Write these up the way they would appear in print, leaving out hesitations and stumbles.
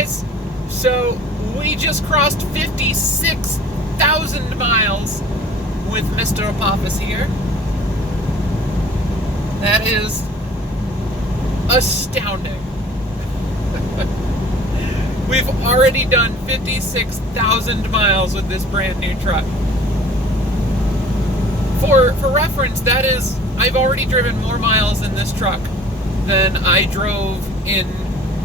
guys, so we just crossed 56,000 miles with Mr. Apophis here. That is astounding. We've already done 56,000 miles with this brand new truck. For reference, that is, I've already driven more miles in this truck than I drove in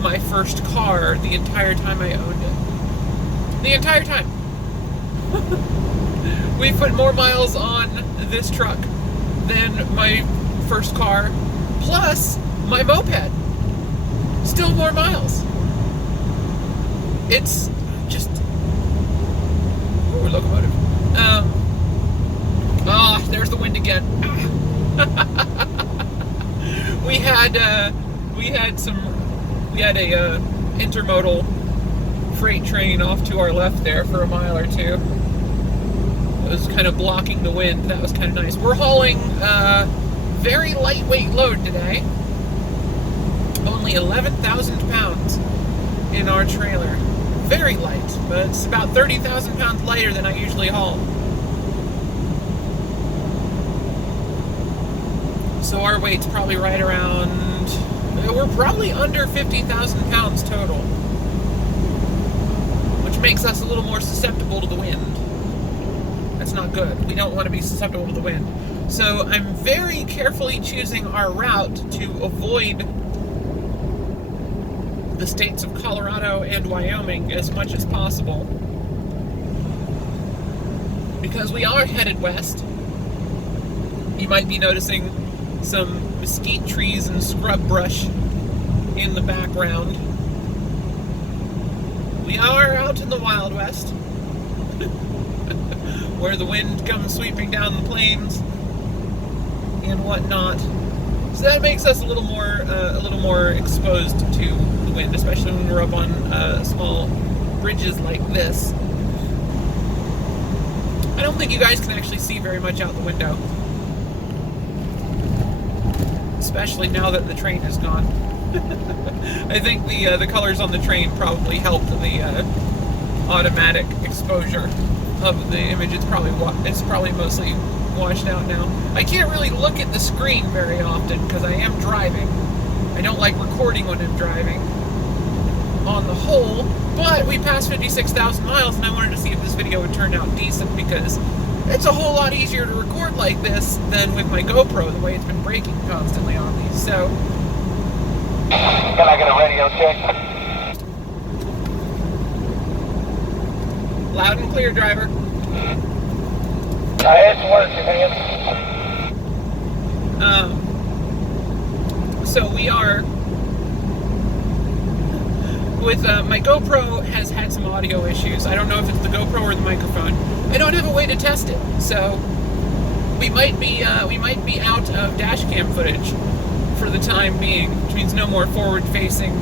my first car the entire time I owned it. The entire time. We've put more miles on this truck than my first car, plus my moped. Still more miles. It's just... Ooh, locomotive. There's the wind again. We had a intermodal freight train off to our left there for a mile or two. It was kind of blocking the wind. That was kind of nice. We're hauling very lightweight load today. Only 11,000 pounds in our trailer. Very light, but it's about 30,000 pounds lighter than I usually haul. So our weight's probably right around, we're probably under 50,000 pounds total, which makes us a little more susceptible to the wind. That's not good. We don't want to be susceptible to the wind. So I'm very carefully choosing our route to avoid the states of Colorado and Wyoming as much as possible, because we are headed west. You might be noticing some mesquite trees and scrub brush in the background. We are out in the Wild West, where the wind comes sweeping down the plains and whatnot. So that makes us a little more exposed to the wind, especially when we're up on small bridges like this. I don't think you guys can actually see very much out the window, especially now that the train is gone. I think the colors on the train probably helped the automatic exposure of the image. It's probably mostly washed out now. I can't really look at the screen very often because I am driving. I don't like recording when I'm driving on the whole, but we passed 56,000 miles and I wanted to see if this video would turn out decent, because it's a whole lot easier to record like this than with my GoPro, the way it's been breaking constantly on these. So, can I get a radio check? Loud and clear, driver. It's working, man. So we are with my GoPro has had some audio issues. I don't know if it's the GoPro or the microphone. I don't have a way to test it, so we might be out of dash cam footage for the time being, which means no more forward-facing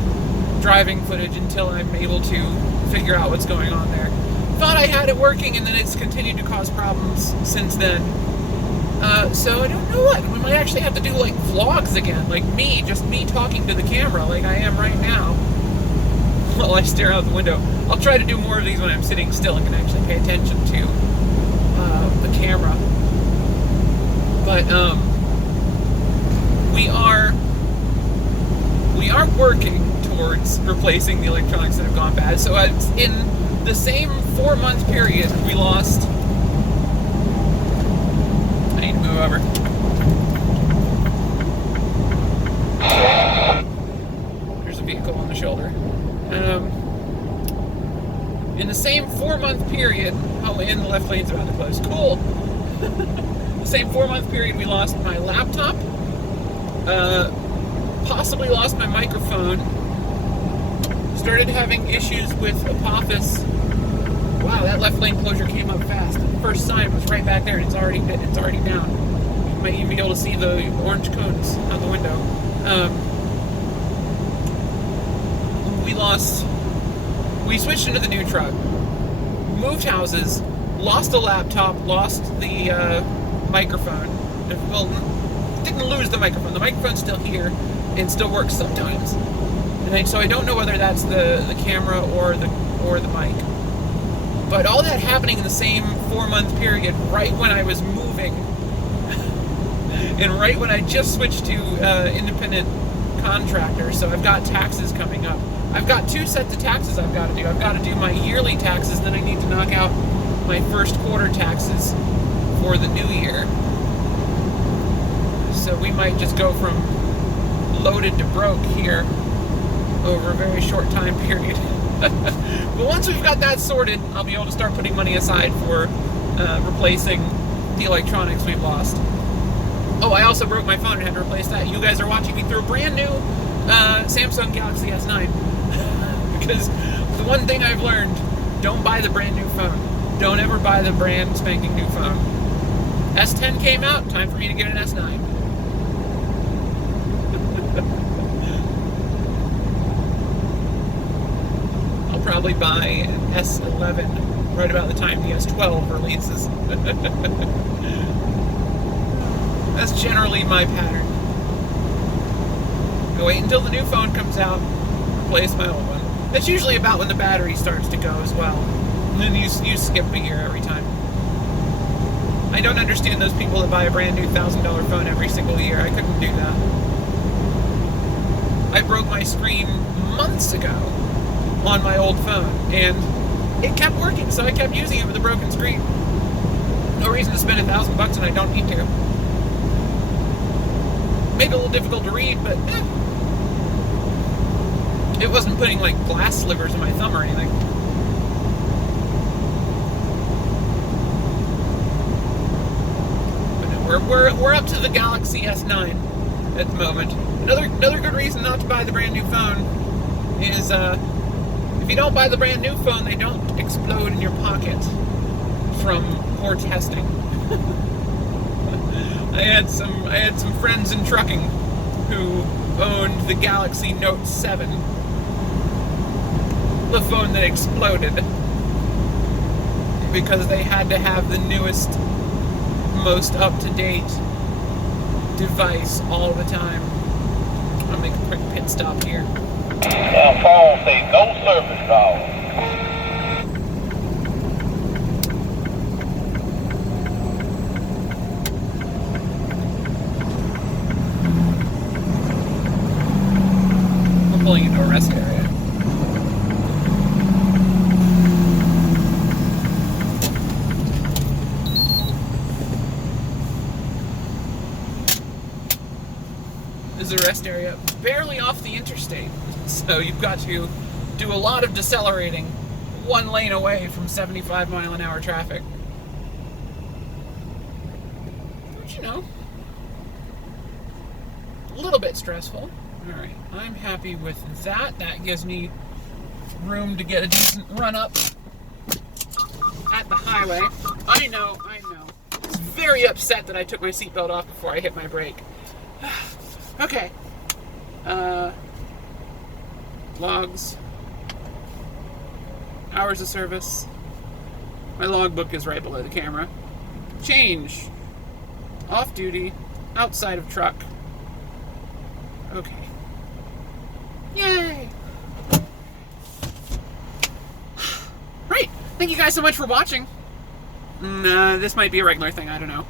driving footage until I'm able to figure out what's going on there. Thought I had it working, and then it's continued to cause problems since then. So I don't know what. We might actually have to do like vlogs again, like just me talking to the camera like I am right now while I stare out the window. I'll try to do more of these when I'm sitting still and can actually pay attention to the camera. But we are working towards replacing the electronics that have gone bad. So it's in the same 4-month period, we lost... I need to move over. There's a vehicle on the shoulder. In the same 4-month period... Oh, and the left lane's about to close. Cool! The same 4-month period, we lost my laptop, possibly lost my microphone, started having issues with Apophis. Wow, that left lane closure came up fast. The first sign was right back there, and it's already down. You might even be able to see the orange cones out the window. We switched into the new truck, moved houses, lost the laptop, lost the microphone. Well, didn't lose the microphone. The microphone's still here and still works sometimes. so I don't know whether that's the camera or the mic. But all that happening in the same 4-month period, right when I was moving, and right when I just switched to independent contractor, so I've got taxes coming up. I've got 2 sets of taxes I've got to do. I've got to do my yearly taxes, and then I need to knock out my first quarter taxes for the new year. So we might just go from loaded to broke here over a very short time period. But once we've got that sorted, I'll be able to start putting money aside for replacing the electronics we've lost. Oh, I also broke my phone and had to replace that. You guys are watching me through a brand new Samsung Galaxy S9. Because the one thing I've learned, don't buy the brand new phone. Don't ever buy the brand spanking new phone. S10 came out, time for me to get an S9. I'll probably buy an S11 right about the time the S12 releases. That's generally my pattern. Go wait until the new phone comes out, replace my old one. That's usually about when the battery starts to go as well. And then you skip a year every time. I don't understand those people that buy a brand new $1,000 phone every single year. I couldn't do that. I broke my screen months ago on my old phone, and it kept working, so I kept using it with a broken screen. No reason to spend $1,000 and I don't need to. Made it a little difficult to read, but it wasn't putting like glass slivers in my thumb or anything. But no, we're up to the Galaxy S9 at the moment. Another good reason not to buy the brand new phone is if you don't buy the brand new phone, they don't explode in your pocket from poor testing. I had some friends in trucking who owned the Galaxy Note 7, the phone that exploded, because they had to have the newest, most up-to-date device all the time. I'll make a quick pit stop here. Phone say no service call. Pulling into a rest area. This is a rest area barely off the interstate, so you've got to do a lot of decelerating one lane away from 75-mile-an-hour traffic. Which, you know, a little bit stressful. Alright, I'm happy with that. That gives me room to get a decent run up at the highway. I know. I was very upset that I took my seatbelt off before I hit my brake. Okay. Logs. Hours of service. My logbook is right below the camera. Change. Off duty. Outside of truck. Okay. Yay! Right. Thank you guys so much for watching. This might be a regular thing. I don't know.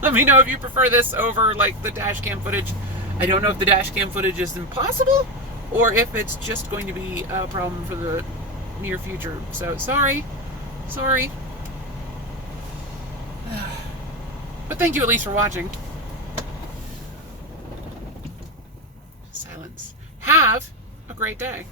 Let me know if you prefer this over, like, the dash cam footage. I don't know if the dash cam footage is impossible or if it's just going to be a problem for the near future. So, sorry. But thank you at least for watching. Silence. Have a great day.